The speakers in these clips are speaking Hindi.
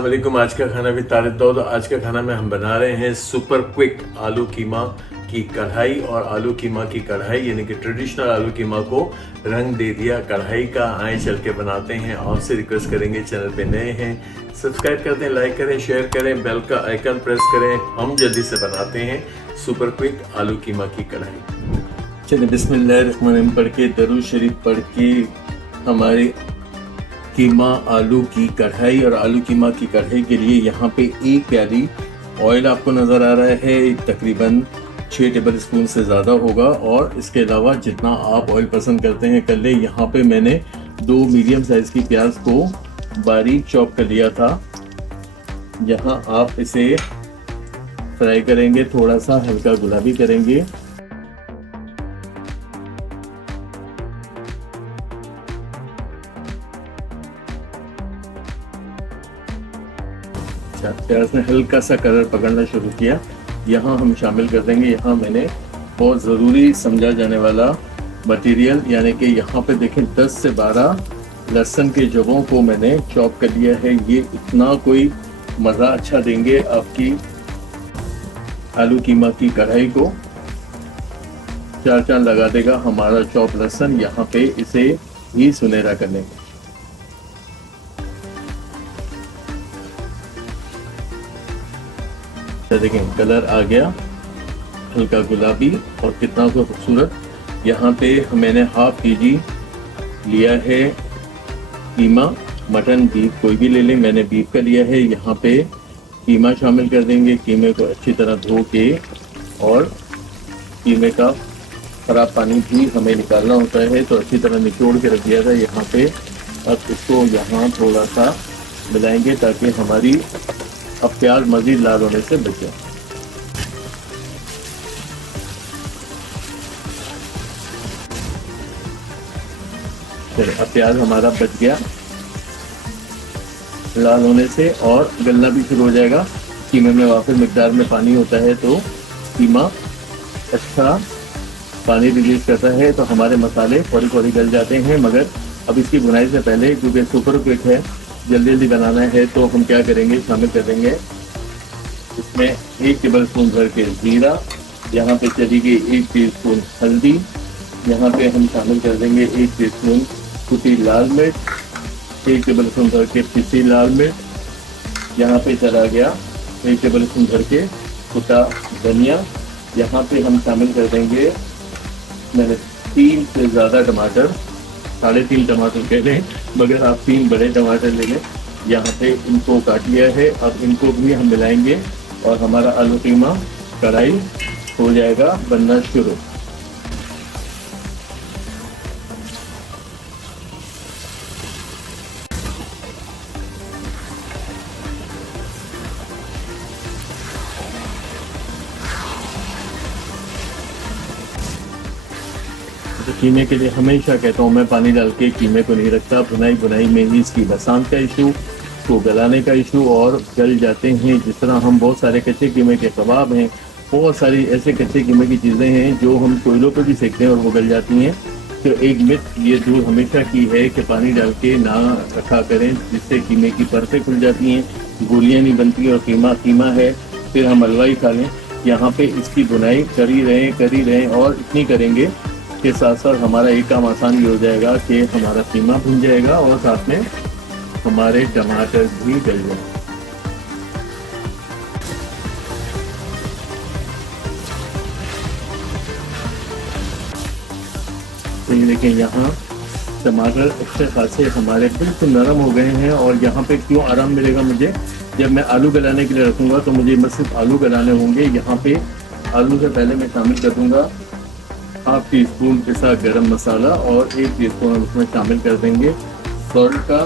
वालेकुम। आज का खाना भी तारिक दाऊद। आज का खाना में हम बना रहे हैं सुपर क्विक आलू कीमा की कढ़ाई। और आलू कीमा की कढ़ाई यानी कि ट्रेडिशनल आलू कीमा को रंग दे दिया कढ़ाई का। आए चल के बनाते हैं। आपसे रिक्वेस्ट करेंगे, चैनल पे नए हैं सब्सक्राइब कर दें, लाइक करें, शेयर करें, बेल का आइकन प्रेस करें। हम जल्दी से बनाते हैं सुपर क्विक आलू कीमा की कढ़ाई। चलिए बिस्मिल्लाहिर्रहमानिर्रहीम पढ़ के, दरूद शरीफ पढ़ के हमारे कीमा आलू की कढ़ाई। और आलू कीमा की कढ़ाई के लिए यहाँ पे एक प्याली ऑयल आपको नज़र आ रहा है, तकरीबन 6 टेबल स्पून से ज़्यादा होगा। और इसके अलावा जितना आप ऑयल पसंद करते हैं कर ले। यहाँ पे मैंने 2 मीडियम साइज़ की प्याज को बारीक चॉप कर लिया था। यहाँ आप इसे फ्राई करेंगे, थोड़ा सा हल्का गुलाबी करेंगे। प्याज ने हल्का सा कलर पकड़ना शुरू किया। यहाँ हम शामिल कर देंगे, यहाँ मैंने बहुत ज़रूरी समझा जाने वाला मटेरियल, यानी कि यहाँ पे देखें 10 से 12 लहसुन के जबों को मैंने चॉप कर लिया है। ये इतना कोई मज़ा अच्छा देंगे आपकी आलू कीमा की कढ़ाई को, चार चांद लगा देगा हमारा चॉप लहसुन। यहाँ पे इसे ही सुनहरा करने देखें कलर आ गया हल्का गुलाबी और कितना तो खूबसूरत। यहाँ पे मैंने हाफ केजी लिया है कीमा, मटन बीफ कोई भी ले लें, मैंने बीफ का लिया है। यहाँ पे कीमा शामिल कर देंगे। कीमे को अच्छी तरह धो के, और कीमे का खराब पानी भी हमें निकालना होता है, तो अच्छी तरह निचोड़ के रख दिया था यहाँ पे। अब इसको यहाँ थोड़ा सा मिलाएंगे ताकि हमारी अब प्याज मज़ीद लाल होने से बचे। चलिए अब प्याज हमारा बच गया लाल होने से, और गलना भी शुरू हो जाएगा। कीमे में वाफिर मिकदार में पानी होता है, तो कीमा अच्छा पानी रिलीज करता है, तो हमारे मसाले फौरी फौरी गल जाते हैं। मगर अब इसकी बुनाई से पहले, क्योंकि सुपर क्विक है, जल्दी जल्दी बनाना है, तो हम क्या करेंगे, शामिल कर देंगे इसमें 1 टेबल स्पून भर के जीरा। यहाँ पे चली गई 1 टीस्पून हल्दी। यहाँ पे हम शामिल कर देंगे 1 टीस्पून कुटी लाल मिर्च, 1 टेबल स्पून भर के पिसी लाल मिर्च। यहाँ पे चला गया 1 टेबल स्पून भर के कुटा धनिया। यहाँ पे हम शामिल कर देंगे, मैंने 3 से ज़्यादा टमाटर, 3.5 टमाटर कह लें, मगर आप 3 बड़े टमाटर ले लें। यहाँ पे इनको काट लिया है। अब इनको भी हम मिलाएंगे और हमारा आलू कीमा कढ़ाई हो जाएगा बनना शुरू। तो कीमे के लिए हमेशा कहता हूँ मैं, पानी डाल के कीमे को नहीं रखता। बुनाई में ही इसकी बसांत का इशू, को गलाने का इशू, और गल जाते हैं। जिस तरह हम बहुत सारे कच्चे कीमे के कबाब हैं, बहुत सारी ऐसे कच्चे कीमे की चीज़ें हैं जो हम कोयलों पर भी सेकते हैं और वो गल जाती हैं। तो एक मिथ ये दूर हमेशा की है कि पानी डाल के ना रखा करें, जिससे कीमे की परतें खुल जाती हैं, गोलियाँ नहीं बनती, और कीमा है फिर हम हलवाई खा लें। यहाँ पे इसकी बुनाई कर ही रहें, और इतनी करेंगे के साथ साथ हमारा एक काम आसान भी हो जाएगा कि हमारा कीमा भुन जाएगा और साथ में हमारे टमाटर भी गल जाएंगे। तो ये देखें यहाँ टमाटर अच्छे खासे हमारे बिल्कुल नरम हो गए हैं। और यहाँ पे क्यों आराम मिलेगा मुझे, जब मैं आलू गलाने के लिए रखूँगा तो मुझे सिर्फ आलू गलाने होंगे। यहाँ पे आलू से पहले मैं शामिल कर दूँगा हाफ टी स्पून पिसा गरम मसाला, और 1 टीस्पून उसमें शामिल कर देंगे सॉल्ट का।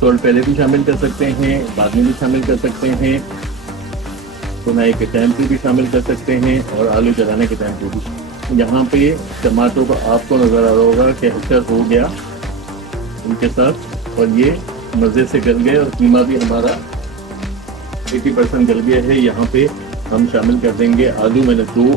सॉल्ट पहले भी शामिल कर सकते हैं, बाद में भी शामिल कर सकते हैं, बुनाई के टाइम पे भी शामिल कर सकते हैं, और आलू जलाने के टाइम पे भी। यहाँ पे टमाटो को आपको नज़र आ रहा होगा कि हल्का हो गया उनके साथ, और ये मज़े से गल गए, और कीमा भी हमारा 80% गल गया है। यहाँ पे हम शामिल कर देंगे आलू। मैंने 2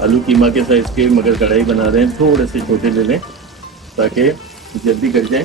आलू कीमा के साइज़ के, मगर कढ़ाई बना रहे हैं, थोड़े से छोटे ले लें ताकि जल्दी गल जाए।